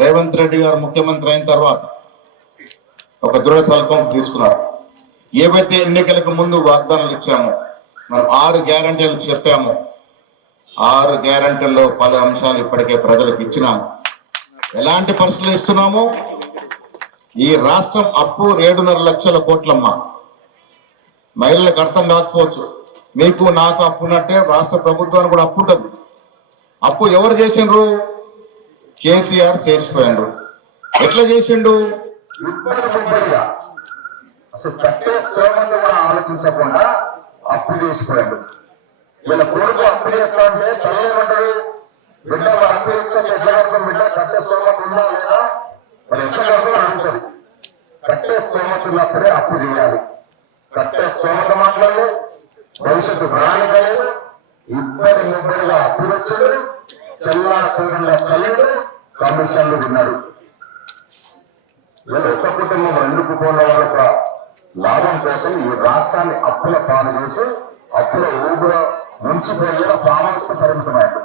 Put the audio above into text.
రేవంత్ రెడ్డి గారు ముఖ్యమంత్రి అయిన తర్వాత ఒక దృఢ సంకల్పం తీసుకున్నారు. ఏవైతే ఎన్నికలకు ముందు వాగ్దానాలు ఇచ్చామో, మనం 6 గ్యారంటీలు చెప్పాము. 6 గ్యారంటీల్లో పలు అంశాలు ఇప్పటికే ప్రజలకు ఇచ్చినాము. ఎలాంటి పరిస్థితులు ఇస్తున్నాము? ఈ రాష్ట్రం అప్పు 7.5 లక్షల కోట్లమ్మ. మహిళలకు అర్థం కాకపోవచ్చు, మీకు నాకు అప్పు ఉన్నట్టే రాష్ట్ర ప్రభుత్వానికి కూడా అప్పు ఉంటుంది. అప్పు ఎవరు చేసిండ్రు? కేసీఆర్ చేసిపోయాడు. ఎట్లా చేసిండు? అసలు కట్టే స్తోమత కూడా ఆలోచించకుండా అప్పు చేసిపోయాడు. వీళ్ళ కొడుకు అప్పు చేస్తా అంటే తల్లి ఏమంటారు? బిడ్డ మరి అప్పు చేసుకొని ఎట్లా కడతాం? బిడ్డ కట్టే స్తోమత ఉందా లేదా, మరి ఎట్లా కడతాం అడుగుతుంది. కట్టే స్తోమత ఉన్నప్పుడే అప్పు చేయాలి. కట్టే స్తోమత మాట్లాడలేదు, భవిష్యత్తు ప్రణాళిక లేదు. ఇబ్బడిగా అప్పులు వచ్చాడు, చల్లా చదరంగా చల్లాడు, కమిషన్లు తిన్నాడు. వీళ్ళు ఒక్క కుటుంబం 2 కుటుంబాల వాళ్ళ లాభం కోసం ఈ రాష్ట్రాన్ని అప్పుల పాలు చేసి అప్పుల ఊబిలో ముంచిపోయేలా ఫామ్ హౌస్ కు పరిమితమయ్యాడు.